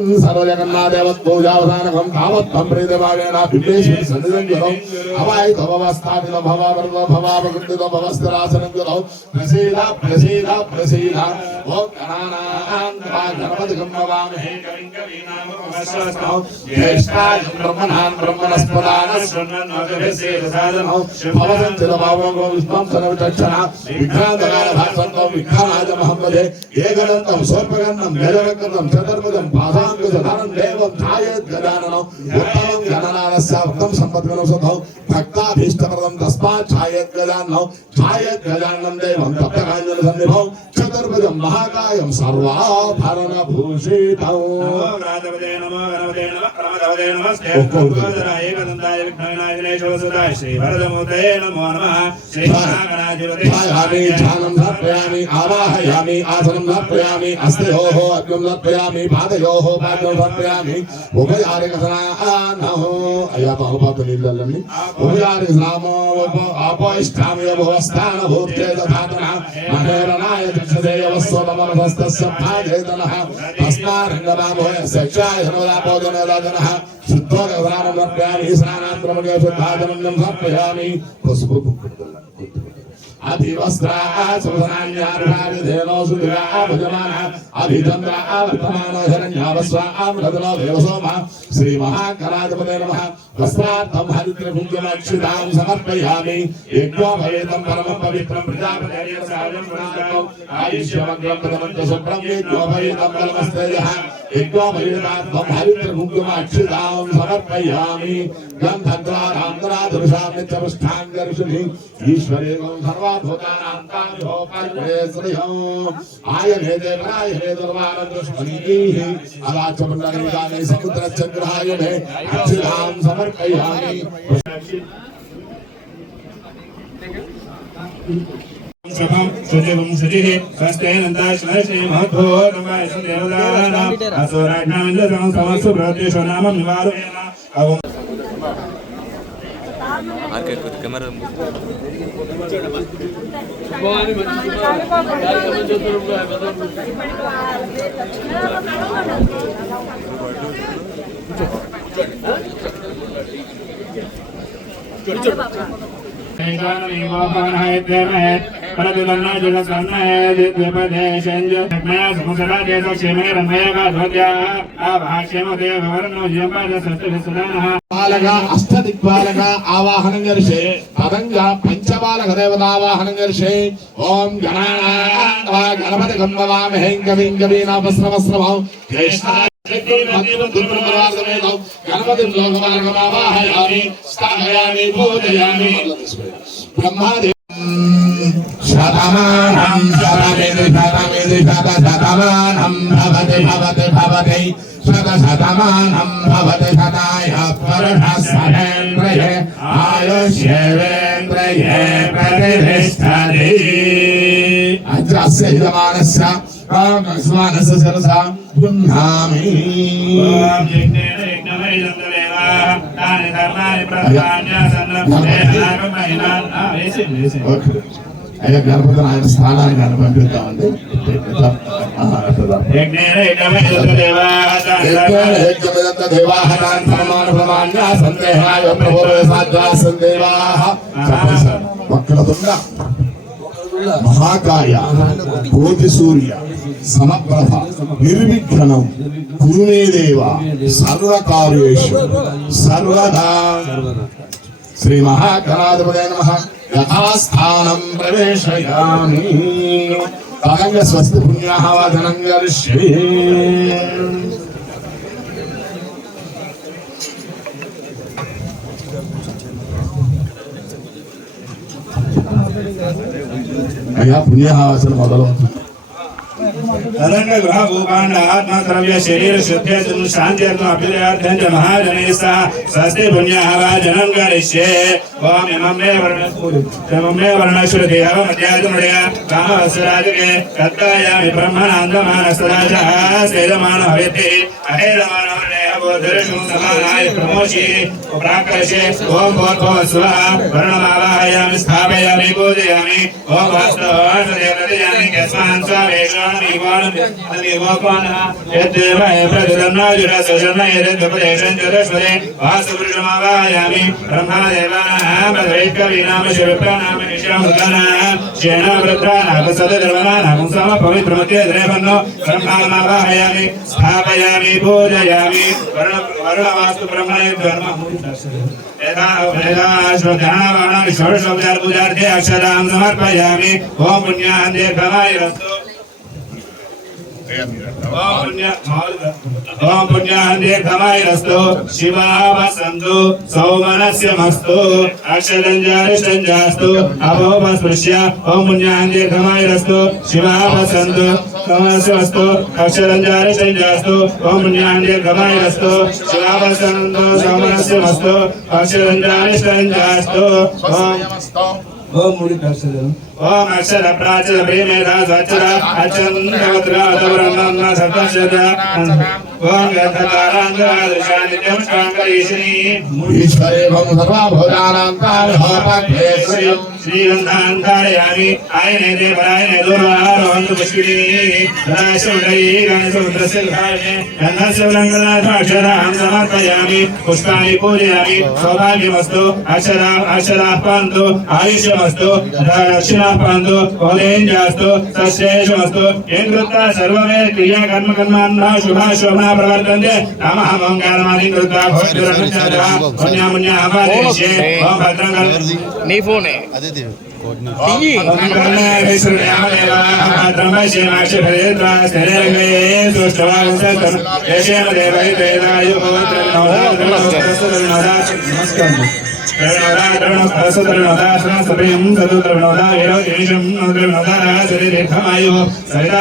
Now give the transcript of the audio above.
सर्वजगन्नाथदेवत्पूजावसानकं तावत्तं प्रीतभावेन बिम्बेश्वरी सन्निधिं गुरौ हवायितो भवस्थापितो भवावृतो भवावकृतितो भवस्तरासनं गुरौ प्रसीद प्रसीद प्रसीद ॐ गणानां भवामहे कविं कवीनामुपमश्रवस्तौ ज्येष्ठाय ब्रह्मणां ब्रह्मणस्पदानश्रवन्नोतिभिस्सेदसादनौ भवसञ्चितभावो विश्वं सर्वचक्षणा विघ्नान्तकारभासन्तो विघ्नानाय महम्मदे एकदन्तं सर्वगन्धं गजवक्रतं चतुर्भुजं पादाङ्कुशधरं देवं ध्यायेत् गजाननौ उत्तमं गणनाथस्य उत्तमं सम्पद्गुणसुधौ भक्ताभीष्टप्रदं तस्मात् ध्यायेत् गजाननौ ध्यायेत् गजाननं देवं तप्तकाञ्जनसन्निभौ चतुर्भुजं महाकायं सर्वाभरणभूषितौ राजपदे नमो गणपते नमः प्रमदपदे नमस्ते भूतराय एकदन्ताय विघ्नविनाय विघ्नेश्वरसुताय श्रीवरदमूर्तये नमो नमः श्रीमहागणाधिपते ध्यायामि ध्यानं समर्पयामि आवाहयामि आसनं समर्पयामि हस्तयोः अग्निं समर्पयामि पादयोः पाद्यं समर्पयामि उभयारिकसनानहो अय्या बहुपापनीलल्लनि उभयारिकसनामो अपोष्ठामि भुवस्थानभूत्ये तथातनः महेरणाय दक्षदेयवस्वममनस्तस्य भाजेतनः तस्मारङ्गमामोह सक्षाय धनवदापोजनदाजनः शुद्धोदरामं समर्पयामि स्नानान्तरमगे शुद्धाजनं समर्पयामि पशुपु अभिवस्त्रासुसनान्यार्भाविधेनो सुधिरा भजमानः अभिचन्द्रा वर्तमानो हिरण्यावस्वामृतनो देवसोमः श्रीमहागणाधिपते नमः वस्त्रार्थं हरिद्रकुङ्कुमक्षितां समर्पयामि यज्ञो भवेदं परमं पवित्रं प्रजापतिर्यसायं पुराणम् आयुष्यमग्रं प्रथमं च शुभ्रं यज्ञो भवेदं बलमस्तेजः यज्ञो भवेदात्मं हरिद्रकुङ्कुमक्षितां समर्पयामि गन्धद्वारान्तरादृशां नित्यपुष्टाङ्गर्षिणि ईश्वरेगं सर्वभूतानां तामिहो परिप्रेसरिहं आयने देवरायने दुर्वानदृष्मणिः अलाचमण्डलीगाने समुद्रचन्द्रायणे अक्षितां समर्पयामि शुचिवं शुचिः स्वस्तेनन्ताश्वश्री महद्भो नमाय देवदानाम् असुराज्ञानन्दसं समस्तु प्रत्यक्षो नाम निवारयेन आके कुछ कैमरा अष्टदिक्पालक आवाहनं कर्षे तदंगा पंचबालक देवतावाहनं कर्षे ओम गणपति गंभवामहे कविं कवीनापस्रवस्रवौ गणपति लोकमार्गमावाहयामि स्थापयामि पूजयामि ब्रह्मादेव शतमानं शतमिति शतशतमानं भवति भवति भवति शतशतमानं भवति शताय पुरुषः सहेन्द्रिये आयुष्येवेन्द्रिये प्रतिष्ठति अज्रस्य यजमानस्य कामस्मानस्य सरसा पुन्हामि అయ్యా గణపతిని ఆయన స్థానానికి ఆయన పంపిద్దామండి మహాకాయ కోటి సూర్య సమప్రభ నిర్విఘ్నం కురుమే దేవ సర్వకార్యేషు సర్వదా శ్రీ మహాగణాధిపతే నమః యథాస్థానం ప్రవేశయామి తదంగ స్వస్తి పుణ్యాః వాదనం కరిష్యే అయ్యా పుణ్యాహవాసన మొదలు तदंग ग्रह भूकांड आत्मा द्रव्य शरीर शुद्धि शांति अभ्युदयार्थं च महाजनैस्ता स्वस्ति पुण्यः जननं करिष्ये ओम इममे वर्णश्रुति अवमध्यात्मडय कामवस्त्राजके कत्तायामि ब्रह्मणान्दमानस्तदाचः सेदमानो हविति अहेदमानो बोधरशु समानाय प्रमोषि प्राकर्षे ओम भूर्भुवस्सुवः वर्णमावाहयामि स्थापयामि पूजयामि ओम वास्तवदेवतयामि कस्मान् स्वावेशोऽनिवाणमिवोपानः यद्देवः प्रदुदन्नाजुरसजन्नयद्विपदेशं चतुष्पदे वास्तुपुरुषमावाहयामि ब्रह्मदेवानाः पदवैकवीनाम शिवप्राणाम ईशामुदानाः शेण वृत्राणाः सदधर्मणाः समपवित्रमते द्रेवन्नो ब्रह्ममावाहयामि स्थापयामि पूजयामि वर्णवास्तु ब्रह्मणे पूजार्थे अक्षरां समर्पयामि ओम पुण्यान् दीर्घमायुरस्तु ओम पुण्यान् दीर्घमायुरस्तु शिवावसन्तु सौमनस्यमस्तु अक्षरञ्जारिष्टञ्जास्तु अभोपस्पृश्य ओम पुण्यान् दीर्घमायुरस्तु शिवावसन्तु सौमनस्यमस्तु अक्षरञ्जारिष्टञ्जास्तु ओम पुण्यान् दीर्घमायुरस्तु शिवावसन्तु सौमनस्यमस्तु अक्षरञ्जारिष्टञ्जास्तु ओम मुड़ी ओम अक्षर प्राचल प्रेमेधा स्वचर अचन्द्रवद्रातवरन्नन्न सतशद ओम गन्धकारान्तरादृशानित्यं शाङ्करीश्री ईश्वरेवं सर्वभूतानान्तारः श्रीगन्धान्तारयामि आयने देवरायने दुर्वारोहन्तु पुष्किनी सदाशिवदयी गणसमुद्रस्य विहारिणे गन्धस्य विलङ्घनाथाक्षरां समर्पयामि पुष्पाणि पूजयामि सौभाग्यमस्तु अक्षराः पान्तु आयुष्यमस्तु दक्षिणाः पान्तु ओदेञ्जास्तु सस्येषमस्तु येन कृत्वा सर्वमे क्रिया कर्म कर्मान्नः शुभा शोभना प्रवर्तन्ते नमः मंगलमादि कृत्वा भोजनमुञ्चादः पुण्यामुञ्चावादेशे ओम भद्रं నీ ఫోనే తీయి సరితా